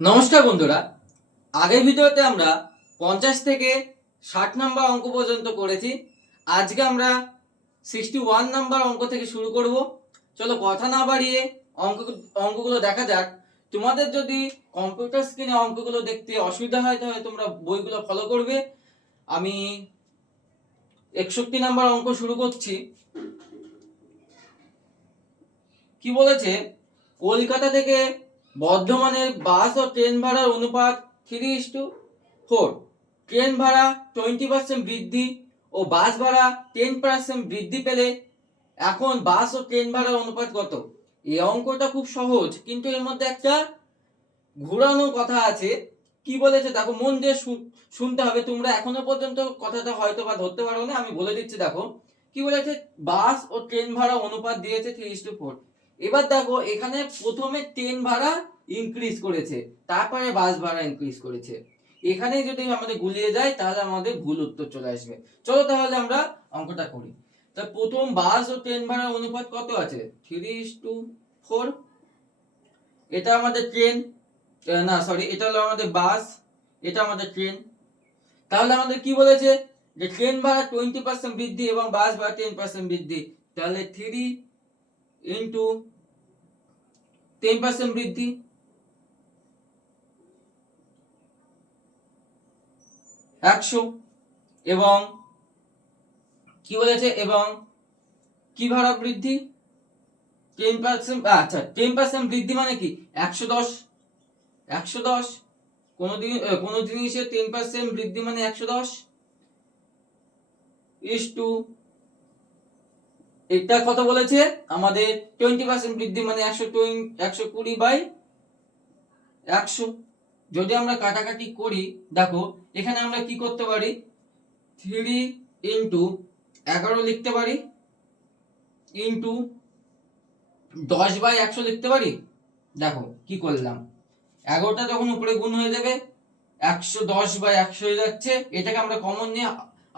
নমস্কার বন্ধুরা, আগের ভিডিওতে আমরা 50 থেকে 60 নাম্বার অঙ্ক পর্যন্ত করেছি। আজকে আমরা 61 নাম্বার অঙ্ক থেকে শুরু করব। চলো কথা না বাড়িয়ে অঙ্কগুলো দেখা যাক। তোমাদের যদি কম্পিউটার স্ক্রিনে অঙ্কগুলো দেখতে অসুবিধা হয় তাহলে তোমরা বইগুলো ফলো করবে। আমি 61 নাম্বার অঙ্ক শুরু করছি। কি বলেছে? কলকাতা থেকে বর্ধমানের বাস ও ট্রেন ভাড়ার অনুপাত 3:4। ট্রেন ভাড়া 20% বৃদ্ধি ও বাস ভাড়া 10% বৃদ্ধি পেলে এখন বাস ও ট্রেন ভাড়ার অনুপাত কত? এই অঙ্কটা খুব সহজ, কিন্তু এর মধ্যে একটা ঘোরানো কথা আছে। কি বলেছে দেখো, মন দিয়ে শুনতে হবে। তোমরা এখনো পর্যন্ত কথাটা হয়তো বা ধরতে পারো না, আমি বলে দিচ্ছি। দেখো কি বলেছে, বাস ও ট্রেন ভাড়া অনুপাত দিয়েছে 3:4। এবার দেখো এখানে প্রথমে ট্রেন ভাড়া ইনক্রিজ করেছে, তারপরে বাস ভাড়া ইনক্রিজ করেছে। এখানে যদি আমাদের গুলিয়ে যায় তাহলে আমাদের ভুল উত্তর চলে আসবে। চলো তাহলে আমরা অঙ্কটা করি। তা প্রথম বাস ও ট্রেন ভাড়ার অনুপাত কত আছে? 3:4। এটা আমাদের ট্রেন, না সরি, এটা হলো আমাদের বাস, এটা আমাদের ট্রেন। তাহলে আমাদের কি বলেছে যে ট্রেন ভাড়া 20% বৃদ্ধি এবং বাস ভাড়া 10% বৃদ্ধি। তাহলে 3 × 10% বৃদ্ধি, 100। এবং কি বলেছে, এবং কি ভাড়া বৃদ্ধি? 10%। আচ্ছা, 10% বৃদ্ধি মানে কি? 110। 110 কোন জিনিসের 10% বৃদ্ধি মানে 110 ইস টু, এটা কত বলেছে আমাদের? 20% বৃদ্ধি মানে 120/100। যদি আমরা কাটাকাটি করি, দেখো এখানে আমরা কি করতে পারি? 3 × 11 লিখতে পারি, ইন্টু 10/100 লিখতে পারি। দেখো কি করলাম, 11টা যখন উপরে গুণ হয়ে যাবে 110/100 হয়ে যাচ্ছে। এটাকে আমরা কমন নিয়ে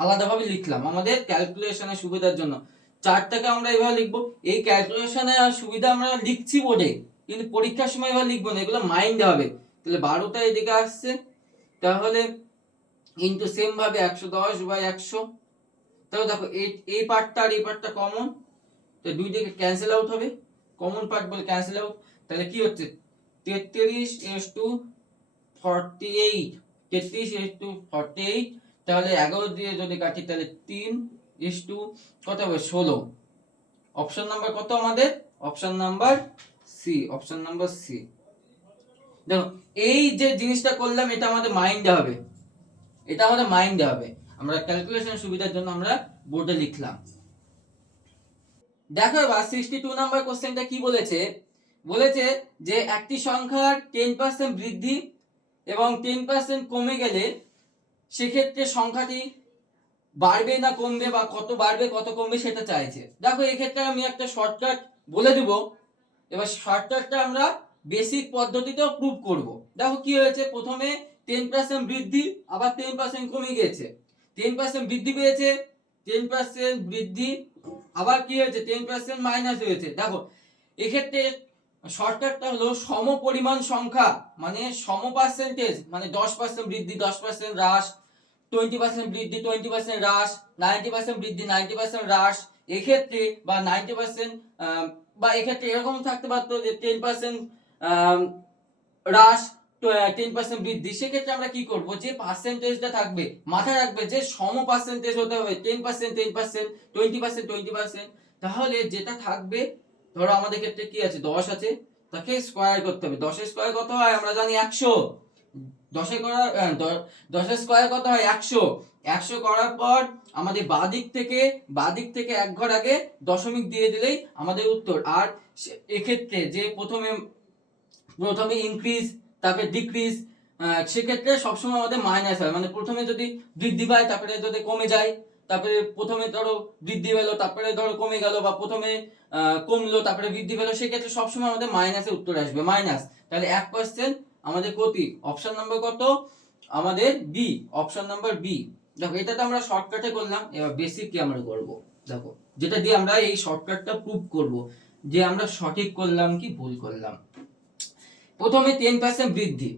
আলাদাভাবে লিখলাম আমাদের ক্যালকুলেশনের সুবিধার জন্য। চারটাকে আমরা এভাবে লিখবো। এই ক্যালকুলেশনের সুবিধা আমরা লিখছি বোর্ডে, কিন্তু পরীক্ষার সময় এভাবে লিখবো না, এগুলো মাইন্ড হবে। তাহলে 12টা এদিকে আসছে, তাহলে কিন্তু সেম ভাবে 110/100। তাহলে দেখো এই পার্টটা আর এই পার্টটা কমন, তো দুই দিকে ক্যান্সেল আউট হবে, কমন পার্ট বলে ক্যান্সেল আউট। তাহলে কি হচ্ছে? 33:48, 33:48। তাহলে 11 দিয়ে যদি কাটি তাহলে 3 কত হবে? 16। অপশন নাম্বার কত আমাদের? Option number C, option number C. দেখো এই যে জিনিসটা করলাম এটা আমাদের মাইন্ডে হবে, এটা আমাদের মাইন্ডে হবে। আমরা ক্যালকুলেশন সুবিধার জন্য আমরা বোর্ডে লিখলাম। দেখো এবার 62 নাম্বার কোশ্চেনটা কি বলেছে? বলেছে যে একটি সংখ্যার 10% বৃদ্ধি এবং 10% কমে গেলে সেক্ষেত্রে সংখ্যাটি বাড়বে না কমবে, বা কত বাড়বে কত কমবে সেটা চাইছে। দেখো এক্ষেত্রে আমি একটা শর্টকাট বলে দিব। এবার শর্টকাটটা আমরা বেসিক পদ্ধতিতেও প্রুভ করব। দেখো কি হয়েছে, প্রথমে 10% বৃদ্ধি আবার 10% কমে গিয়েছে। 10% বৃদ্ধি পেয়েছে, 10% বৃদ্ধি আবার কি হয়েছে? 10% মাইনাস হয়েছে। দেখো এক্ষেত্রে শর্টকাটটা হলো সম পরিমাণ সংখ্যা, মানে সম পার্সেন্টেজ, মানে 10% বৃদ্ধি 10% হ্রাস, 20% বৃদ্ধি 20% হ্রাস, 90% বৃদ্ধি 90% হ্রাস। এক্ষেত্রে বা 90% বা এক্ষেত্রে এরকম থাকতে পারতো যে 10% হ্রাস 10% বৃদ্ধি। সেক্ষেত্রে আমরা কি করব, যে পার্সেন্টেজটা থাকবে মাথায় রাখবে যে সম পার্সেন্টেজ হতে হবে, 10% 10%, 20% 20%। তাহলে যেটা থাকবে, ধরো আমাদের ক্ষেত্রে কি আছে? 10 আছে, তাকে স্কয়ার করতে হবে। 10 এর স্কয়ার কত হয়? আমরা জানি 100। 10 এর করা 10 এর স্কয়ার কত হয়? 100। 100 করার পর আমাদের বাদিক থেকে এক ঘর আগে দশমিক দিয়ে দিলেই আমাদের উত্তর। আর এক্ষেত্রে যে প্রথমে ইনক্রিজ তারপরে ডিক্রিজ, সেক্ষেত্রে সবসময় আমাদের মাইনাস হয়। মানে প্রথমে যদি বৃদ্ধি পায় তারপরে যদি কমে যায়, তারপরে প্রথমে ধরো বৃদ্ধি পেলো তারপরে ধরো কমে গেল, বা প্রথমে কমলো তারপরে বৃদ্ধি পেলো, সেক্ষেত্রে সবসময় আমাদের মাইনাসে উত্তর আসবে, মাইনাস। তাহলে 1% আমাদের ক্ষতি। অপশন নাম্বার কত আমাদের? B, option number B. দেখো এটা তো আমরা শর্টকাটে করলাম, এবার বেসিক কি আমরা করব। দেখো যেটা দিয়ে আমরা এই শর্টকাটটা প্রুভ করব যে আমরা সঠিক করলাম কি ভুল করলাম। প্রথমে 10% বৃদ্ধি,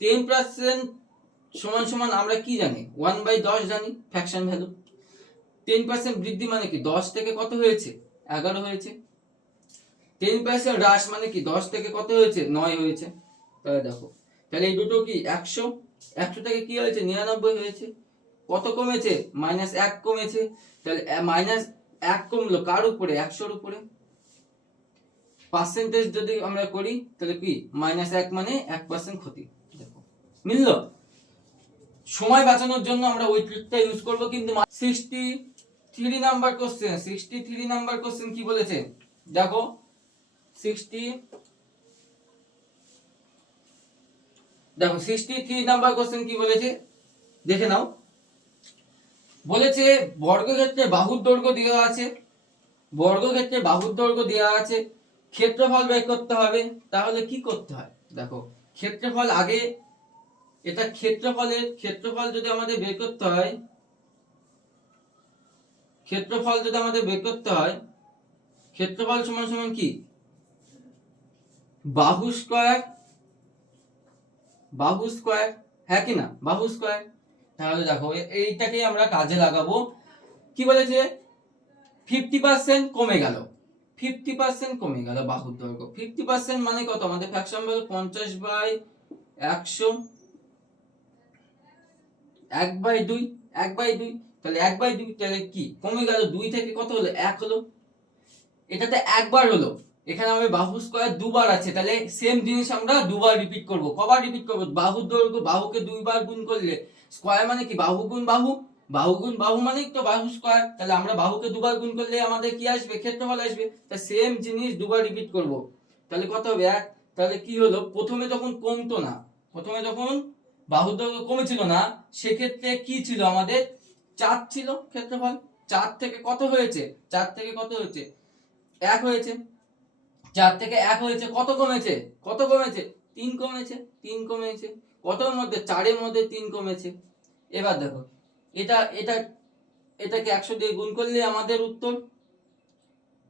10% সমান সমান আমরা কি জানি, 1/10 জানি ফ্র্যাকশন ভ্যালু। 10% বৃদ্ধি মানে কি 10 থেকে কত হয়েছে, 11 হয়েছে। 10% হ্রাস মানে কি 10 থেকে কত হয়েছে, 9 হয়েছে। তাহলে দেখো, তাহলে এই দুটো কি 100, 100 থেকে কি হয়েছে 99 হয়েছে। কত কমেছে, -1 কমেছে। তাহলে -1 কমলো কার উপরে, 100 উপরে। পার্সেন্টেজ যদি আমরা করি তাহলে কি -1 মানে 1% ক্ষতি। দেখো মিলল। সময় বাঁচানোর জন্য আমরা ওই ট্রিকটা ইউজ করব। কিন্তু 63 নাম্বার কোশ্চেন, 63 নাম্বার কোশ্চেন কি বলেছে দেখো, 63 নাম্বার কোশ্চেন কি বলেছে দেখে নাও। বলেছে বর্গক্ষেত্রে বাহুর দৈর্ঘ্য দেওয়া আছে, বর্গক্ষেত্রে বাহুর দৈর্ঘ্য দেওয়া আছে, ক্ষেত্রফল বের করতে হবে। তাহলে কি করতে হয় দেখো, ক্ষেত্রফল আগে, এটা ক্ষেত্রফল যদি আমাদের বের করতে হয়, ক্ষেত্রফল সমান সমান কি বাহু স্কয়ার, হ্যাঁ কি না, বাহু স্কয়ার। তাহলে দেখো এইটাকে আমরা কাজে লাগাবো। কি বলেছে 50% কমে গেল, 50% কমে গেল বাহুর দৈর্ঘ্য। 50% মানে কত, আমাদের ফ্র্যাকশন ভ্যালু 50/100, 1/2, 1/2। তাহলে 1/2 তাহলে কি কমে গেল, 2 থেকে কত হলো, 1 হলো। এটাতে একবার হলো, এখানে আমাদের বাহু স্কয়ার দুবার আছে, তাহলে সেম জিনিস আমরা দুবার রিপিট করব। কবার রিপিট করব, বাহুর দৈর্ঘ্য, বাহুকে দুইবার গুণ করলে স্কয়ার মানে কি বাহু গুণ বাহু, বাহু গুণ বাহু মানে তো বাহু স্কয়ার। তাহলে আমরা বাহুকে দুবার গুণ করলে আমাদের কি আসবে, ক্ষেত্রফল আসবে। তা সেম জিনিস দুবার রিপিট করব। তাহলে কত হবে 1। তাহলে কি হলো, প্রথমে যখন কমতো না, প্রথমে যখন বাহুর দৈর্ঘ্য কমেছিল না, সেক্ষেত্রে কি ছিল আমাদের 4 ছিল ক্ষেত্রফল। 4 থেকে কত হয়েছে, 4 থেকে কত হয়েছে 1 হয়েছে। 4 থেকে 1 হয়েছে, কত কমেছে, 3 কমেছে, 3 কমেছে। কতর মধ্যে, 4 এর মধ্যে 3 কমেছে। এবার দেখো এটাকে 100 দিয়ে গুণ করলে আমাদের উত্তর,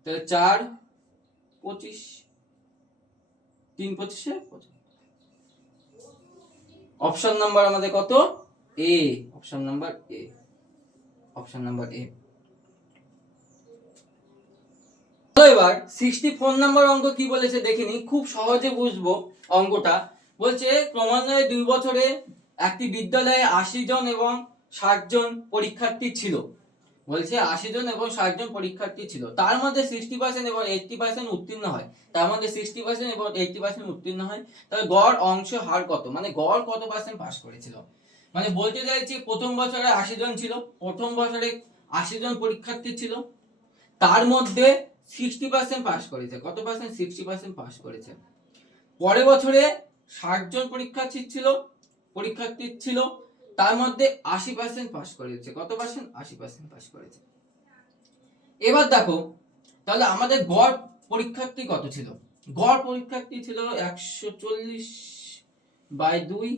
তাহলে 4 25, 3 25 অপশন নাম্বার আমাদের কত, A, option number A, option number A. এবার 64 নাম্বার অঙ্ক কি বলেছে দেখিনি, খুব সহজে বুঝবো অঙ্কটা। বলছে ক্রমান্বয়ে 2 বছরে একটি বিদ্যালয়ে 80 জন এবং 60 জন পরীক্ষার্থী ছিল। বলছে 80 জন এবং 60 জন পরীক্ষার্থী ছিল, তার মধ্যে 60% এবং 80% উত্তীর্ণ হয়। তার মধ্যে 60% এবং 80% উত্তীর্ণ হয়। তাহলে গড় অংশ হার কত, মানে গড় কত পার্সেন্ট পাস করেছিল। মানে বলতে চাইছি প্রথম বছরে 80 জন ছিল, প্রথম বছরে 80 জন পরীক্ষার্থী ছিল, তার মধ্যে 60% পাস করেছে। কত পার্সেন্ট, 60% পাস করেছে। পরের বছরে 60 জন পরীক্ষার্থী ছিল, তার মধ্যে 80% পাস করেছে। কত পার্সেন্ট, 80% পাস করেছে। এবার দেখো, তাহলে আমাদের গড় পরীক্ষার্থী কত ছিল, গড় পরীক্ষার্থী ছিল 140/2।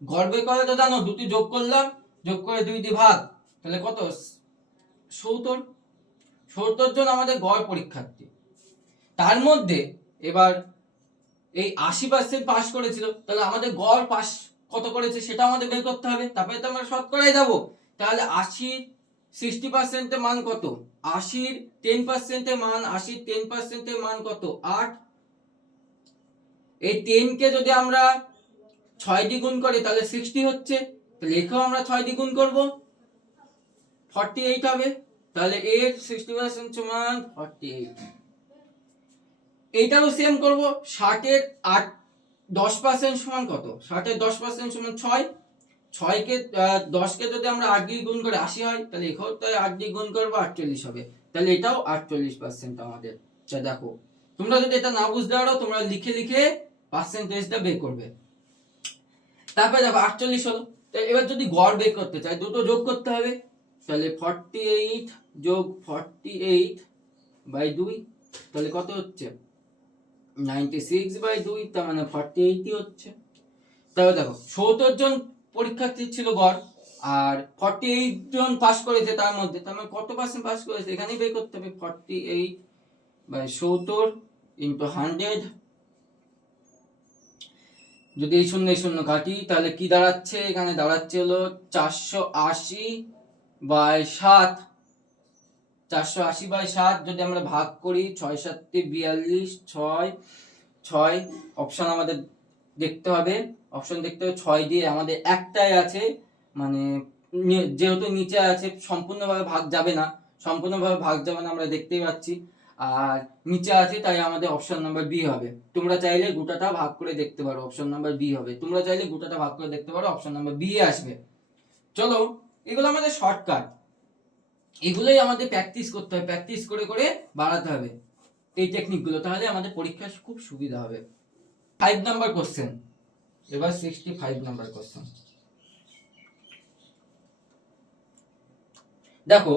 গড় বের করা তো জানো, দুটি যোগ করলাম, যোগ করে 2 দিয়ে ভাগ, তাহলে কত 70 জন আমাদের গড় পরীক্ষার্থী। তার মধ্যে এবার এই 80% পাস করেছিল, তাহলে আমাদের গড় পাস কত করেছে সেটা আমাদের বের করতে হবে, তারপরে তো আমরা শতকরায় যাব। তাহলে 60% এর মান কত, 80 10% এর মান, 10% এর মান কত 8। এই 10 কে যদি আমরা 6 দিয়ে গুণ করি তাহলে 60 হচ্ছে, তাহলে এখানেও আমরা 6 দিয়ে গুণ করব, 48 হবে। তাহলে এর 60% সমান 48। এইটারও সেম করব, 60 এর 10% সমান কত, 60 এর 10% সমান 6। 6 কে 10 কে যদি আমরা 8 দিয়ে গুণ করে 80 হয়, তাহলে এখানেও তাই 8 দিয়ে গুণ করব 48 হবে। তাহলে এটাও 48% আমাদের। আচ্ছা দেখো, তোমরা যদি এটা না বুঝতে পারো তোমরা লিখে লিখে পার্সেন্টেজটা বের করবে। তারপরে দেখো 48 হলো। তো এবার যদি গড় বের করতে চাই, দুটো যোগ করতে হবে। তাহলে 48 যোগ 48/2, তাহলে কত হচ্ছে 96/2, তার মানে 48 হচ্ছে। তাহলে দেখো 70 জন পরীক্ষার্থী ছিল গড়, আর 48 জন পাস করেছে তার মধ্যে, তার মানে কত পার্সেন্ট পাস করেছে এখানেই বের করতে হবে। 48/70 * 100, যদি এই শূন্য কাটি তাহলে কি দাঁড়াচ্ছে, এখানে দাঁড়াচ্ছে হলো 480/7। 480/7 যদি আমরা ভাগ করি, 6×7=42, 6 অপশন আমাদের দেখতে হবে, 6 দিয়ে আমাদের একটাই আছে, মানে যেহেতু নিচে আছে সম্পূর্ণভাবে ভাগ যাবে না, আমরা দেখতেই পাচ্ছি, আর নিচে আছে তাই আমাদের অপশন নাম্বার বি হবে। তোমরা চাইলে গোটাটা ভাগ করে দেখতে পারো, অপশন নাম্বার বি হবে। অপশন নাম্বার বি আসবে। চলো, এগুলো আমাদের শর্টকাট, এগুলোই আমাদের প্র্যাকটিস করতে হবে, প্র্যাকটিস করে করে বাড়াতে হবে এই টেকনিকগুলো, তাহলে আমাদের পরীক্ষা খুব সুবিধা হবে। 5 নাম্বার কোশ্চেন, এবার 65 নাম্বার কোশ্চেন। দেখো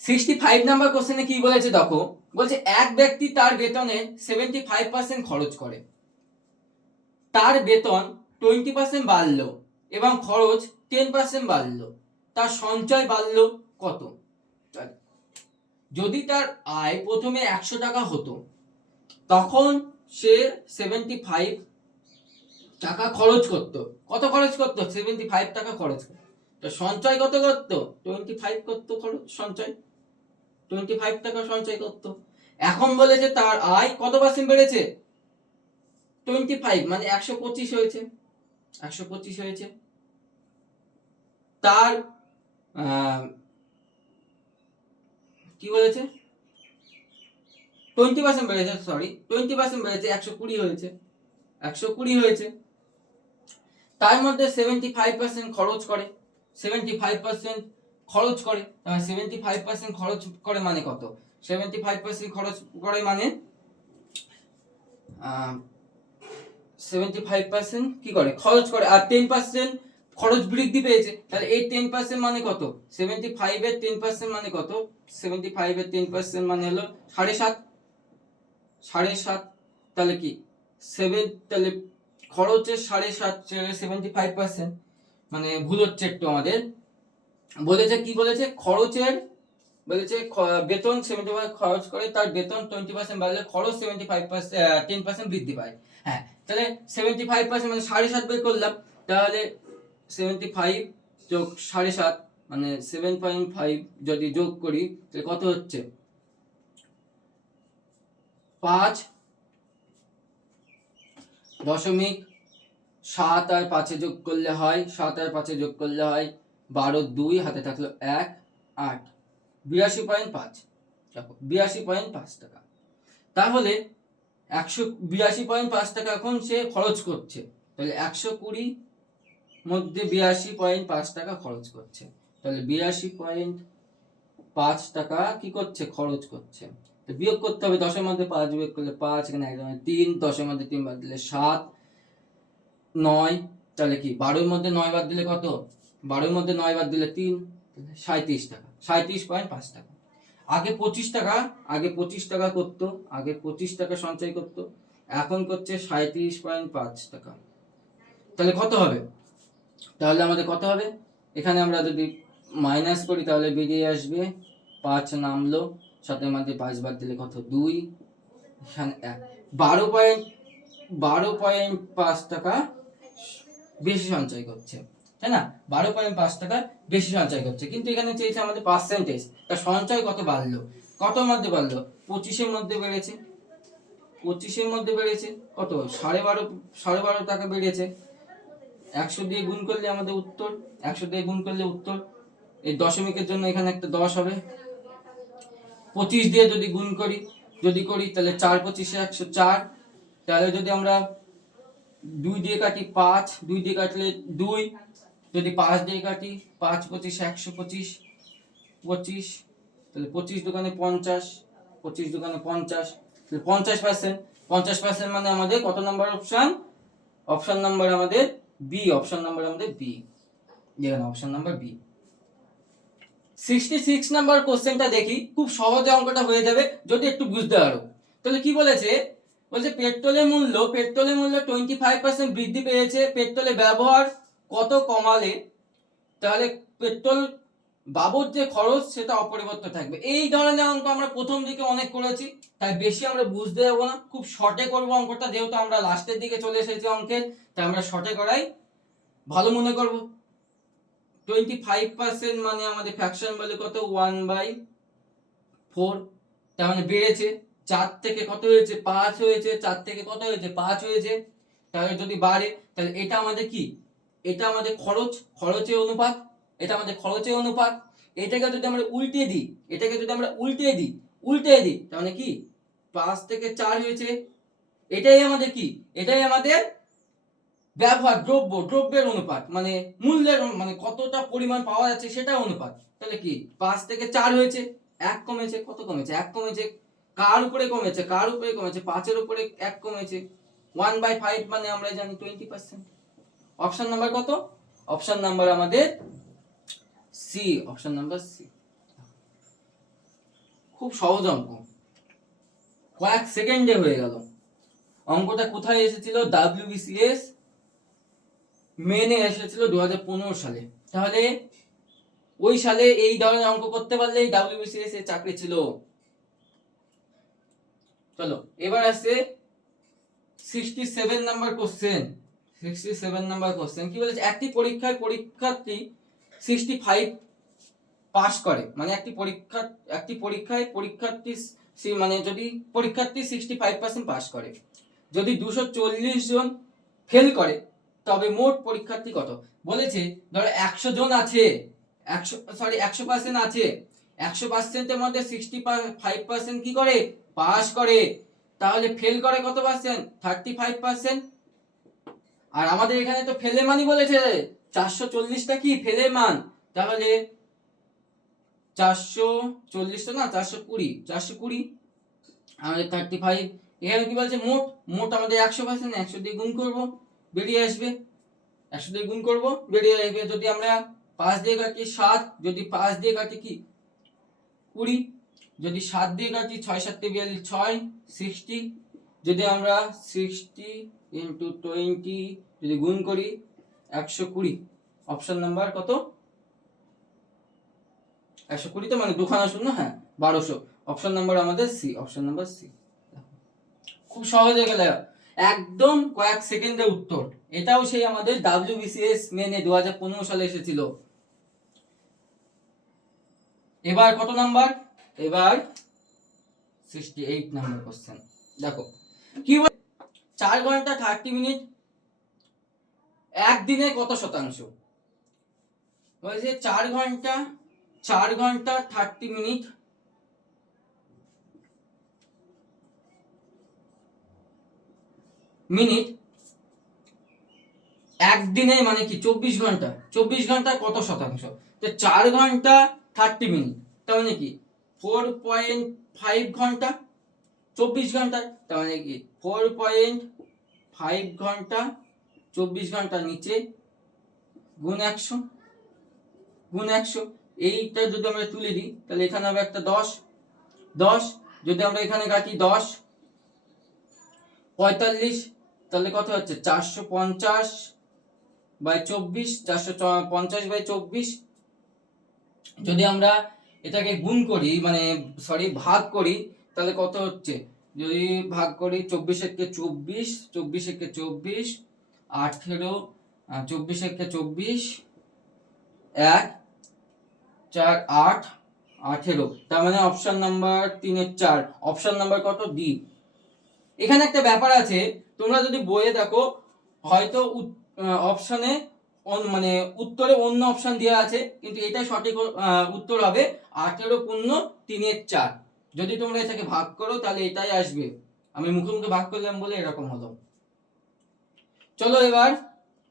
65 নাম্বার কোশ্চেনে কি বলেছে, দেখো বলছে এক ব্যক্তি তার বেতনের 75% খরচ করে, তার বেতন 20% বাড়লো এবং খরচ 10% বাড়লো, তার সঞ্চয় বাড়লো কত? যদি তার আয় প্রথমে 100 টাকা হতো, তখন সে 75 টাকা খরচ করত। কত খরচ করত? 75 টাকা খরচ করত। তো সঞ্চয় কত করত? 25 করত সঞ্চয়, 25 টাকা সঞ্চয় করত। এখন বলেছে তার আয় কত পার্সেন্ট বেড়েছে? 25, মানে 125 হয়েছে, 125 হয়েছে। তার কি বলেছে? 20% বেড়েছে, 20% বেড়েছে, 120 হয়েছে, 120 হয়েছে। তার মধ্যে 75% খরচ করে, 75% খরচ করে, 75% খরচ করে মানে কত? 75% খরচ করে মানে 75% কি করে? খরচ করে, আর 10% খরচ বৃদ্ধি পেয়েছে, তাহলে এই 10% মানে কত? 75 এর 10% মানে কত? 75 এর 10% মানে হলো 7.5, 7.5, তাহলে কি 7, তাহলে খরচের 7.5 75%, মানে ভুল হচ্ছে একটু আমাদের। বলেছে কি বলেছে? খরচের বলেছে বেতন 75 খরচ করে, তার বেতন 20% বাড়লে খরচ 75% 10% বৃদ্ধি পায়। হ্যাঁ, তাহলে 75% মানে 7.5 বের করলাম, তাহলে 75 যোগ 7.5 মানে 7.5 যদি যোগ করি তাহলে কত হচ্ছে? 5.7 আর 5 যোগ করলে হয় 12, 2 হাতে থাকলো 1, 8, 82.5। দেখো 82.5 টাকা। তাহলে 182.5 টাকা এখন সে খরচ করছে, তাহলে 120 মধ্যে 82.5 টাকা খরচ করছে, তাহলে 82.5 টাকা কি করছে? খরচ করছে। তো বিয়োগ করতে হবে, 10 এর মধ্যে 5 বিয়োগ করলে 5, এখানে 3, 10 এর মধ্যে 3 বাদ দিলে 7, 9, তাহলে কি 12 এর মধ্যে 9 বাদ দিলে কত? 12 এর মধ্যে 9 বাদ দিলে 3, 37 টাকা, 37.5 টাকা। আগে 25 টাকা, আগে 25 টাকা করতো, আগে 25 টাকা সঞ্চয় করতো, এখন করছে 37.5 টাকা। তাহলে কত হবে? তাহলে আমাদের কত হবে? এখানে আমরা যদি মাইনাস করি তাহলে বেরিয়ে আসবে 5 নামলো, 7 মধ্যে 5 বাদ দিলে কত? 2, এখানে 12.5 টাকা বেশি সঞ্চয় করছে, তাই না? 12.5 টাকা বেশি সঞ্চয় করছে, কিন্তু এখানে চেয়েছে আমাদের পার্সেন্টেজ, তার সঞ্চয় কত বাড়লো, কত মধ্যে বাড়লো? 25 এর মধ্যে বেড়েছে, 25 এর মধ্যে বেড়েছে কত? 12.5 টাকা বেড়েছে। 100 দিয়ে গুণ করলে আমাদের উত্তর, 100 দিয়ে গুণ করলে উত্তর, এই দশমিকের জন্য এখানে একটা 10 হবে। 25 দিয়ে যদি গুণ করি, তাহলে 4 25 104, তাহলে যদি আমরা 2 দিয়ে কাটি 5, 2 দিয়ে কাটলে 2, যদি 5 দিয়ে কাটি 5 25 125, 25, তাহলে 25 দোকানে 50, 25 দোকানে 50, তাহলে 50%, 50% মানে আমাদের কত নাম্বার অপশন? অপশন নাম্বার আমাদের বি, অপশন নাম্বার আমাদের বি, যেখানে অপশন নাম্বার বি। 66 নাম্বার কোশ্চেনটা দেখি, খুব সহজে অঙ্কটা হয়ে যাবে যদি একটু বুঝতে পারো। তাহলে কি বলেছে? বলছে পেট্রোলের মূল্য 25% বৃদ্ধি পেয়েছে, পেট্রোলের ব্যবহার কত কমালে? তাহলে পেট্রোল বাবদ যে খরচ সেটা অপরিবর্তিত থাকবে। এই ধরনের অঙ্ক আমরা প্রথম দিকে অনেক করেছি, তাই বেশি আমরা বুঝতে যাবো না, খুব শর্টে করবো অঙ্কটা, যেহেতু আমরা লাস্টের দিকে চলে এসেছি অঙ্কের, তাই আমরা শর্টে করাই ভালো মনে করব। 25% মানে আমাদের ফ্র্যাকশন ভ্যালু কত 1/4, তার মানে বেড়েছে, 4 থেকে কত হয়েছে 5 হয়েছে, 4 থেকে কত হয়েছে 5 হয়েছে। তাহলে যদি বাড়ে তাহলে এটা আমাদের কি, এটা আমাদের খরচের অনুপাত, এটা আমাদের খরচের অনুপাত। এটাকে যদি আমরা উল্টে দিই, এটাকে যদি আমরা উল্টে দিই তার মানে কি 5 থেকে 4 হয়েছে। এটাই আমাদের কি, এটাই আমাদের ব্যবহার দ্রব্যের অনুপাত, মানে মূল্যের মানে কতটা পরিমাণ পাওয়া যাচ্ছে সেটা অনুপাত। তাহলে কি 5 থেকে 4 হয়েছে, 1 কমেছে, কত কমেছে 1 কমেছে, কার উপরে কমেছে 5 এর উপরে 1 কমেছে। 1/5 মানে আমরা জানি 20%। অপশন নাম্বার কত? অপশন নাম্বার আমাদের সি, অপশন নাম্বার সি। খুব সহজ অঙ্ক, কয়েক সেকেন্ডে হয়ে গেল। অঙ্কটা কোথায় এসেছিল? WBCS মেনে এসেছিল 2015 সালে। তাহলে ওই সালে এই ধরনের অঙ্ক করতে পারলেই WBCS এর চাকরি ছিল। চলো এবার আসছে 67 নাম্বার কোশ্চেন। 67 নাম্বার কোশ্চেন কি বলেছে? একটি পরীক্ষায় পরীক্ষার্থী 65 পাস করে, মানে একটি পরীক্ষায় পরীক্ষার্থী মানে যদি পরীক্ষার্থী 65% পাস করে, যদি 240 জন ফেল করে তবে মোট পরীক্ষার্থী কত? বলেছে ধরো 100 জন আছে, 100% আছে, 100%-এর মধ্যে 65% কি করে? পাস করে। তাহলে ফেল করে কত পার্সেন্ট? 35%। আর আমাদের এখানে তো ফেলের মানই বলেছে, 440টা কি ফেলের মান। তাহলে 440 তো না, 420 আমাদের 35। এখানে কি বলছে? মোট আমাদের 100%, 100 দিয়ে গুণ করব বেরিয়ে আসবে, 100 দিয়ে গুণ করব বেরিয়ে আসবে। যদি আমরা 5 দিয়ে কাটি 7, যদি 5 দিয়ে কাটি কি 20, যদি 7 দিয়ে কাটি 6 7 42 6 60, যদি আমরা 60 ইনটু 20 যদি গুণ করি 120। অপশন নাম্বার কত? 120 তো মানে দুখানা শূন্য, হ্যাঁ 1200। অপশন নাম্বার আমাদের সি, অপশন নাম্বার সি। খুব সহজ হয়ে গেল, একদম কয়েক সেকেন্ডে উত্তর। এটাও সেই আমাদের WBCS মেনে 2015 সালে এসেছিল। এবার কত নাম্বার? এবার 68 নাম্বার কোশ্চেন। দেখো কি বলে, 4 ঘন্টা 30 মিনিট একদিনে কত শতাংশ? বলছে 4 ঘন্টা 30 মিনিট একদিনে মানে কি 24 ঘন্টা কত শতাংশ? তো 4 ঘন্টা 30 মিনিট তার মানে কি 4.5 ঘন্টা 24 ঘন্টা, তার মানে কি 4.5 ঘন্টা 24 ঘন্টা নিচে গুণ 100 এইটা যদি আমরা তুলে দিই তাহলে এখানে হবে একটা 10 যদি আমরা এখানে কাটি 10 45, তাহলে কত হচ্ছে 450/24, 450/24। যদি আমরা এটাকে গুণ করি মানে ভাগ করি তাহলে কত হচ্ছে? যদি ভাগ করি 24 একে 24, 24 একে 24, 18, 24 একে 24, 1 4 8 18, তার মানে অপশন নাম্বার 3 এর 4। অপশন নাম্বার কত? ডি। এখানে একটা ব্যাপার আছে, তোমরা যদি বইয়ে দেখো হয়তো অপশনে মানে উত্তরে অন্য অপশন দেওয়া আছে, কিন্তু এটা সঠিক উত্তর হবে 18 × 3 = 4। যদি তোমরা এটাকে ভাগ করো তাহলে এটাই আসবে। আমি মুখে মুখে ভাগ করলাম বলে এরকম হলো। চলো এবার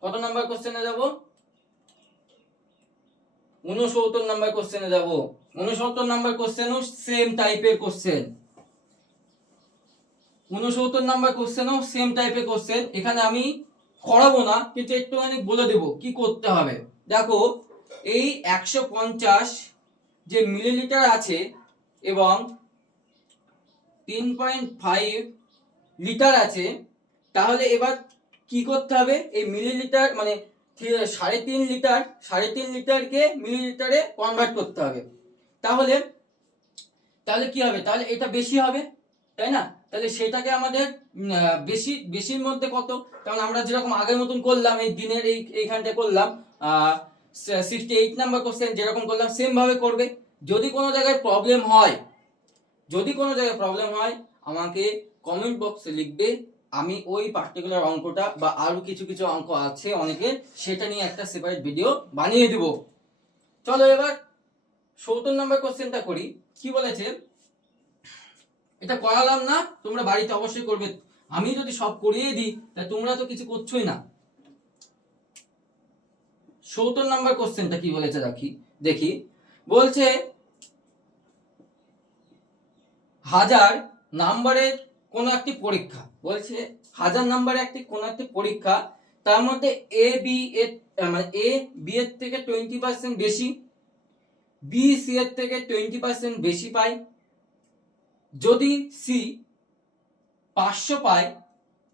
কত নাম্বার কোশ্চেনে যাব? 69 নাম্বার কোশ্চেনে যাব। 69 নাম্বার কোশ্চেনও সেম টাইপের কোশ্চেন। 69 নাম্বার কোশ্চেনও সেম টাইপের কোশ্চেন। এখানে আমি করাবো না, কিন্তু একটুখানি বলে দেব কি করতে হবে। দেখো এই 150 যে মিলিলিটার আছে এবং 3.5 লিটার আছে, তাহলে এবার কি করতে হবে? এই মিলিলিটার মানে 3.5 লিটারকে মিলিলিটারে কনভার্ট করতে হবে। তাহলে তাহলে কি হবে, তাহলে এটা বেশি হবে, তাই না? তাহলে সেটাকে আমাদের বেশির মধ্যে কত, কারণ আমরা যেরকম আগের মতন করলাম এই দিনের এইখানটা করলাম 68 নাম্বার কোশ্চেন যেরকম করলাম সেম ভাবে করবে। যদি কোনো জায়গায় প্রবলেম হয় আমাকে কমেন্ট বক্সে লিখবে, আমি ওই পার্টিকুলার অঙ্কটা বা আরো কিছু কিছু অঙ্ক আছে অনেকের, সেটা নিয়ে একটা সেপারেট ভিডিও বানিয়ে দেব। চলো এবার 70 নাম্বার কোশ্চেনটা করি। কি বলেছে, এটা করালাম না, তোমরা বাড়িতে অবশ্যই করবে। আমি যদি সব করিয়ে দিই তাহলে তোমরা তো কিছু করছোই না। 70 নাম্বার কোশ্চেনটা কি বলেছে দেখি। বলছে 1000 নাম্বারের কোন একটি পরীক্ষা, বলছে 1000 নাম্বারের কোন একটি পরীক্ষা, তার মধ্যে এ বি এর থেকে 20% বেশি, বি সি এর থেকে 20% বেশি পায়। যদি সি 500 পায়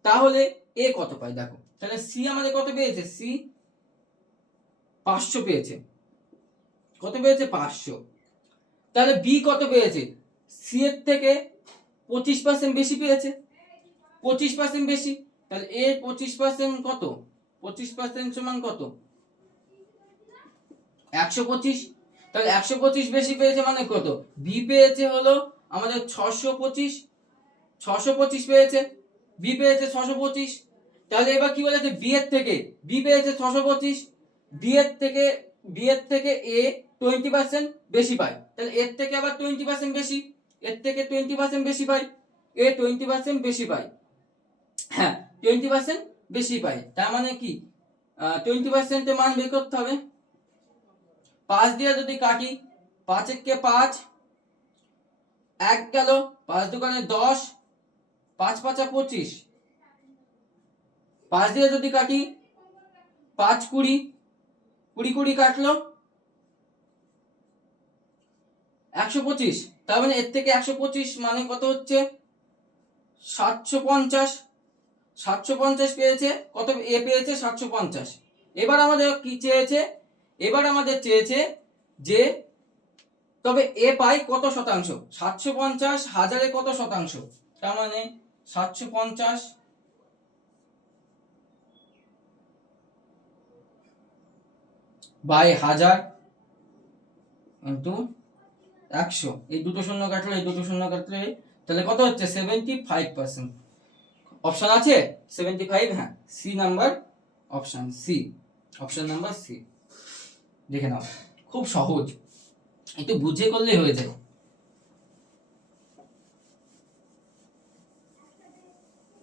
তাহলে এ কত পায়? দেখো তাহলে সি আমাদের কত পেয়েছে, সি 500 পেয়েছে, কত পেয়েছে 500। তাহলে বি কত পেয়েছে, সি এর থেকে 25% বেশি পেয়েছে, 25% বেশি, তাহলে এ 25% কত, 25% সমান কত, 125। তাহলে 125 বেশি পেয়েছে মানে কত, বি পেয়েছে হলো আমাদের 625 পেয়েছে, বি পেয়েছে 625। তাহলে এবার কি বলেছে, বি এর থেকে, বি পেয়েছে 625, বি এর থেকে এ 20% বেশি পায়, তাহলে এর থেকে আবার 20% বেশি, এর থেকে 20% বেশি পায়, এ 20% বেশি পায়, হ্যাঁ 20% বেশি পায়। তার মানে কি 20% এর মান বের করতে হবে। 5 দিয়ে যদি কাটি, 5 একে 5, 1 গেল, 5 দোকানে 10, 5 5 25, 5 দিয়ে যদি কাটি 5 20, 20 কাটলো 125, তার মানে এর থেকে 125 মানে কত হচ্ছে 750 পেয়েছে, কত এ পেয়েছে 750। এবার আমাদের কি চেয়েছে, এবার আমাদের চেয়েছে যে তবে এ পাই কত শতাংশ, 750 হাজারে কত শতাংশ, তার মানে 750 বাই 1000 ইন্টু 100, এই দুটো শূন্য কাটলে তাহলে কত হচ্ছে 75%। অপশন আছে 75, হ্যাঁ C number, option number C. দেখে নাও খুব সহজ, একটু বুঝে করলেই হয়ে যায়।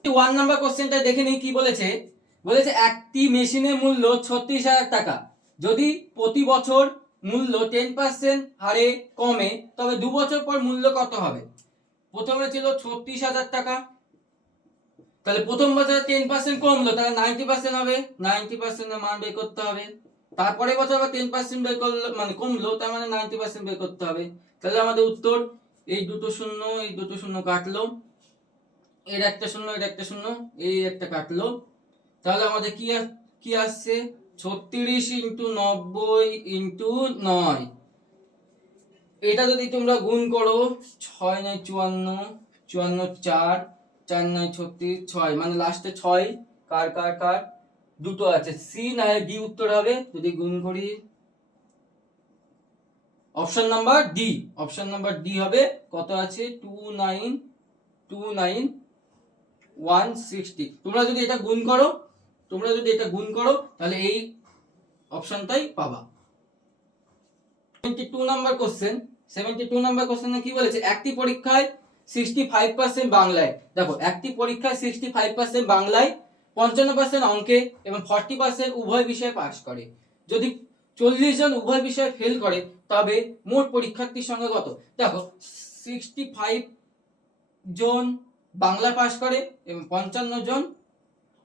1 নাম্বার কোশ্চেনটা দেখে নিই কি বলেছে। একটি মেশিনের মূল্য 36,000 টাকা, যদি প্রতি বছর মূল্য 10% হারে কমে তবে 2 বছর পর মূল্য কত হবে? প্রথমে ছিল 36,000 টাকা, তাহলে প্রথম বছরে 10% কমলো, তাহলে 90% হবে, 90% এর মান বের করতে হবে। তারপরে বছর আবার 10% বের করলো মানে কমলো, তার মানে 90% বের করতে হবে। তাহলে আমাদের উত্তর এই দুটো শূন্য কাটলো, এর একটা শূন্য এই একটা কাটলো, তাহলে আমাদের কি আসছে 36 ইন্টু 90 ইন্টু 9। এটা যদি তোমরা গুণ করো 6 9 54, 4 4 9 36, 6 মানে লাস্টে 6 কার দুটো আছে, সি না ডি উত্তর হবে যদি গুণ করি। অপশন নাম্বার ডি হবে, কত আছে 29160। তোমরা যদি এটা গুণ করো তাহলে এই অপশনটাই পাবা। 72 নাম্বার কোশ্চেনে কি বলেছে, একটি পরীক্ষায় 65% বাংলায়, দেখো একটি পরীক্ষায় 65% বাংলায়, 55% অঙ্কে এবং 40% উভয় বিষয়ে পাস করে। যদি 40 জন উভয় বিষয়ে ফেল করে তবে মোট পরীক্ষার্থীর সংখ্যা কত? দেখো 65 জন বাংলা পাস করে এবং 55 জন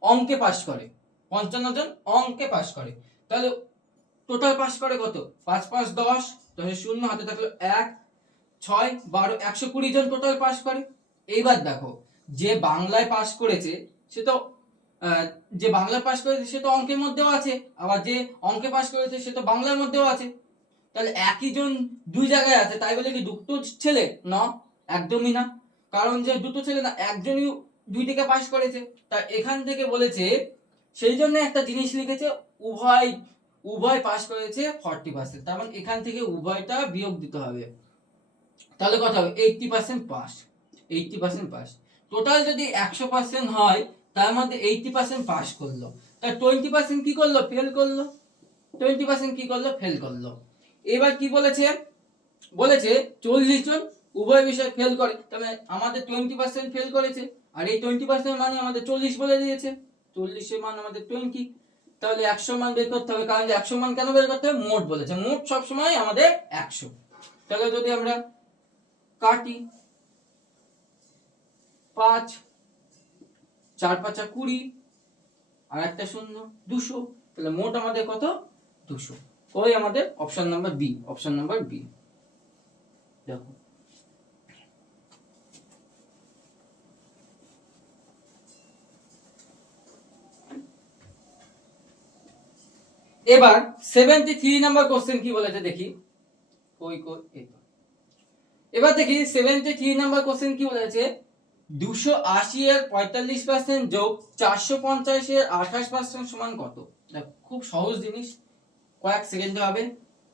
অঙ্কে পাস করে, তাহলে টোটাল পাস করে কত? 5 5 10, 10 শূন্য হাতে থাকলো 1, 6 12, 120 জন টোটাল পাস করে। এইবার দেখো যে বাংলায় পাস করেছে সে তো যে বাংলা পাস করেছে সে তো অঙ্কের মধ্যেও আছে, আবার যে অঙ্কে পাস করেছে সে তো বাংলার মধ্যেও আছে। তাহলে একই জন দুই জায়গায় আছে, তাই বলে কি দুটো ছেলে? না, একদমই না। কারণ যে দুটো ছেলে না, একজনই দুই দিকে পাস করেছে। তা এখান থেকে বলেছে, সেই জন্য একটা জিনিস লিখেছে, উভয় উভয় পাস করেছে 40%, তার মানে এখান থেকে উভয়টা বিয়োগ দিতে হবে। তাহলে কত হবে? 80% পাস। 80% পাস। টোটাল যদি 100% হয়, তার মধ্যে 80% পাস করলো, তার 20% কি করলো? ফেল করলো। 20% কি করলো? ফেল করলো। এবার কি বলেছে? বলেছে 40 জন উভয় বিষয়ে ফেল করে, তাহলে আমাদের 20% ফেল করেছে, আর এই 20% মানে আমাদের 40 বলে দিয়েছে। 40 এর মান আমাদের 20। তাহলে 100 মান বের করতে হবে, কারণ যে 100 মান কেন বের করতে হবে? মোট বলেছে, মোট সবসময় আমাদের 100। তাহলে যদি আমরা কাটি, 5 4 5 20, আর একটা শূন্য, 200। তাহলে মোট আমাদের কত? 200। ওই আমাদের option number B, option number B. দেখো এবার 73 নাম্বার কোশ্চেন কি বলেছে দেখি। এবার দেখি 73 নাম্বার কোশ্চেন কি বলেছে, 280 এর 45% যোগ 450 এর 28% সমান কত? দেখো খুব সহজ জিনিস, কয়েক সেকেন্ডে হবে।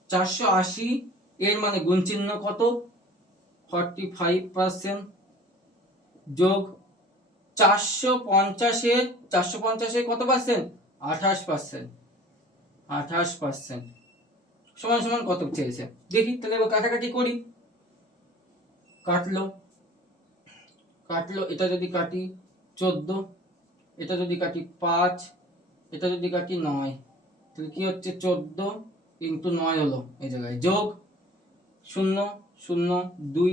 480 এর মানে গুণ চিহ্ন কত? 45% যোগ 450 এর কত পার্সেন্ট? 28%। 28% সমান সমান কত চেয়েছে দেখি। তাহলে এবার কাটাকাটি করি। কাটলো, এটা যদি কাটি 14, এটা যদি কাটি 5, এটা যদি কাটি 9, তাহলে কি হচ্ছে? 14 ইন্টু 9 হলো, এই জায়গায় যোগ 0 0 2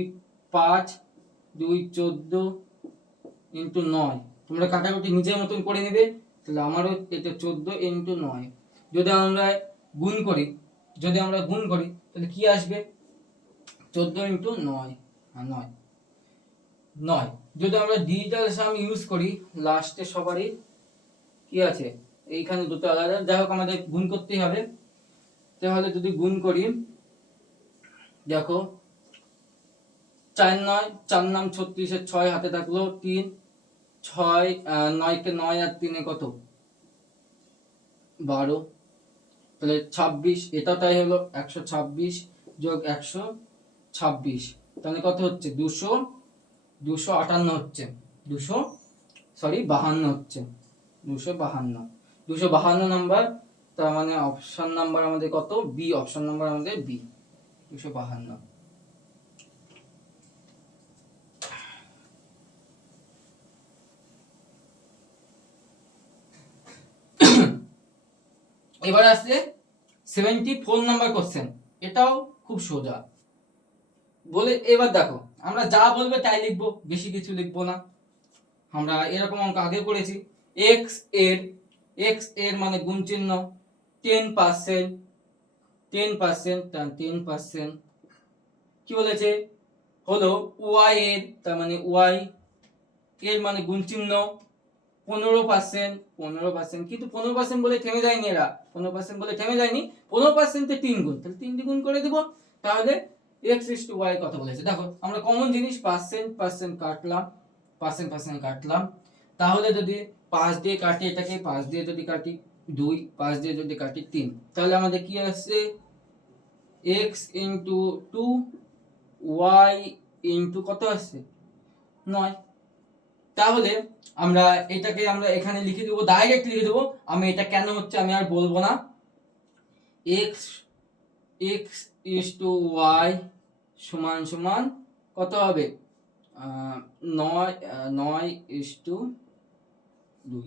5 2 14 ইন্টু 9। তোমরা কাটাকুটি নিজের মতন করে নেবে। তাহলে আমারও এটা 14 ইন্টু 9। যদি আমরা গুণ করি, তাহলে কি আসবে? 14 ইন্টু 9 আর 9 9। যদি আমরা ডিজিটাল সাম ইউজ করি, লাস্টে সবারই কি আছে? এইখানে দুটো আলাদা, যাই হোক আমাদের গুণ করতেই হবে। তাহলে যদি গুণ করি, দেখো 4 9 4 নাম 36 এর 6 হাতে থাকলো 3, 6 9 কে 9 আর 3 এ কত? 12। তাহলে 26, এটা তাই হলো 126 যোগ 126, তাহলে কত হচ্ছে? 258 হচ্ছে, 52 হচ্ছে, 252 নাম্বার। তার মানে অপশন নাম্বার আমাদের কত? বি, অপশন নাম্বার আমাদের বি, 252। এবার আসছে 74 নাম্বার কোশ্চেন। এটাও খুব সোজা বলে। এবার দেখো, আমরা যা বলবে তাই লিখবো, বেশি কিছু লিখবো না। আমরা এরকম অঙ্ক আগে করেছি। x এর মানে গুণ চিহ্ন 10%, 10% কি বলেছে? হলো y এর, তার মানে y এর মানে গুণ চিহ্ন 15%, কিন্তু 15% বলে থেমে যায়নি এরা, 15% বলে থেমে যায়নি, 15% এ 3 গুণ, তাহলে 3 গুণ করে দেব। তাহলে x is to y কত বলেছে? দেখো আমরা কমন জিনিস পার্সেন্ট কাটলাম। তাহলে যদি 5 দিয়ে কাটি, এটাকে 5 দিয়ে যদি কাটি 2, 5 দিয়ে যদি কাটি 3, তাহলে আমাদের কি আসছে? x into 2 y into কত আসছে? 9। তাহলে আমরা এটাকে আমরা এখানে লিখে দেবো, ডাইরেক্ট লিখে দেবো। আমি এটা কেন হচ্ছে আমি আর বলবো না। x is to y সমান সমান কত হবে? 9 is to 2।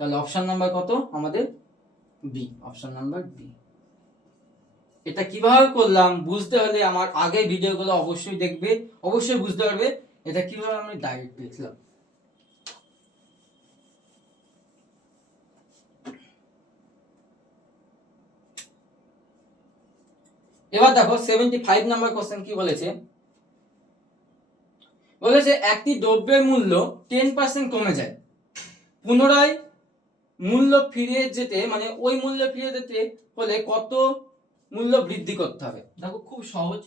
তাহলে অপশন নাম্বার কত আমাদের? B, option number B. এটা কিভাবে করলাম বুঝতে হলে আমার আগের ভিডিওগুলো অবশ্যই দেখবে, অবশ্যই বুঝতে পারবে এটা কিভাবে আমি ডাইরেক্ট লিখলাম। এবার দেখো 75 নাম্বার কোশ্চেন কি বলেছে। বলেছে একটি দ্রব্যের মূল্য 10% কমে যায়, পুনরায় মূল্য ফিরে যেতে মানে ওই মূল্য ফিরে যেতে হলে কত মূল্য বৃদ্ধি করতে হবে। দেখো খুব সহজ,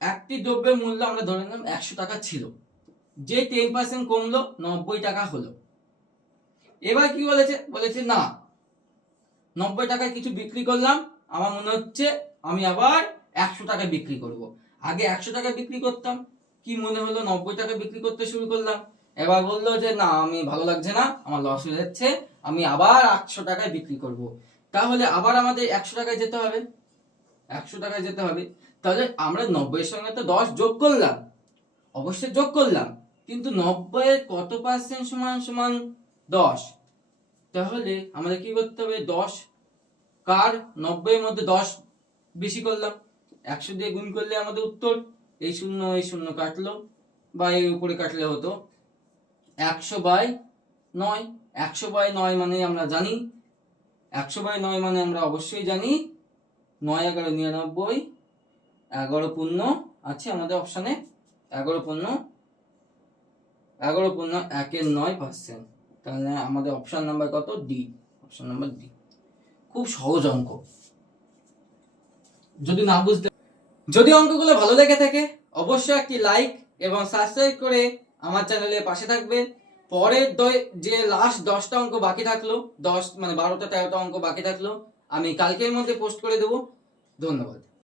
একটি দ্রব্যের মূল্য আমরা ধরে নিলাম 100 টাকা ছিল, যে 10% কমলো 90 টাকা হলো। এবার কি বলেছে, বলেছে না 90 টাকায় কিছু বিক্রি করলাম, আমার মনে হচ্ছে আমি আবার 100 টাকায় বিক্রি করব। আগে 100 টাকায় বিক্রি করতাম, কি মনে হলো 90 টাকায় বিক্রি করতে শুরু করলাম। এবার বললো যে না আমি ভালো লাগছে না, আমার লস হয়ে যাচ্ছে, আমি আবার 800 টাকায় বিক্রি করব। তাহলে আবার আমাদের 100 টাকায় যেতে হবে, 100 টাকায় যেতে হবে। তাহলে আমরা 90 এর সঙ্গে তো 10 যোগ করলাম, অবশ্যই যোগ করলাম, কিন্তু 90 এর কত পার্সেন্ট সমান সমান 10। তাহলে আমাদের কি করতে হবে, 10 কার 90 এর মধ্যে 10 বেশি করলাম, 100 দিয়ে গুণ করলে আমাদের উত্তর, এই শূন্য কাটলো বা এই উপরে কাটলে হতো 100/9। 100/9 মানে আমরা জানি, 100/9 মানে আমরা অবশ্যই জানি 9 11 99, 11 পূর্ণ আছে আমাদের অপশানে, 11 পূর্ণ 1 এর 9%। তাহলে আমাদের অপশন নাম্বার কত, ডি, অপশন নাম্বার ডি। খুব সহজ অঙ্ক। যদি অঙ্কগুলো ভালো লেগে থাকে অবশ্যই একটি লাইক এবং সাবস্ক্রাইব করে আমার চ্যানেলের পাশে থাকবেন। পরের যে লাস্ট 10টা অঙ্ক বাকি থাকলো, 10 মানে 12টা 13টা অঙ্ক বাকি থাকলো, আমি কালকের মধ্যে পোস্ট করে দেবো। ধন্যবাদ।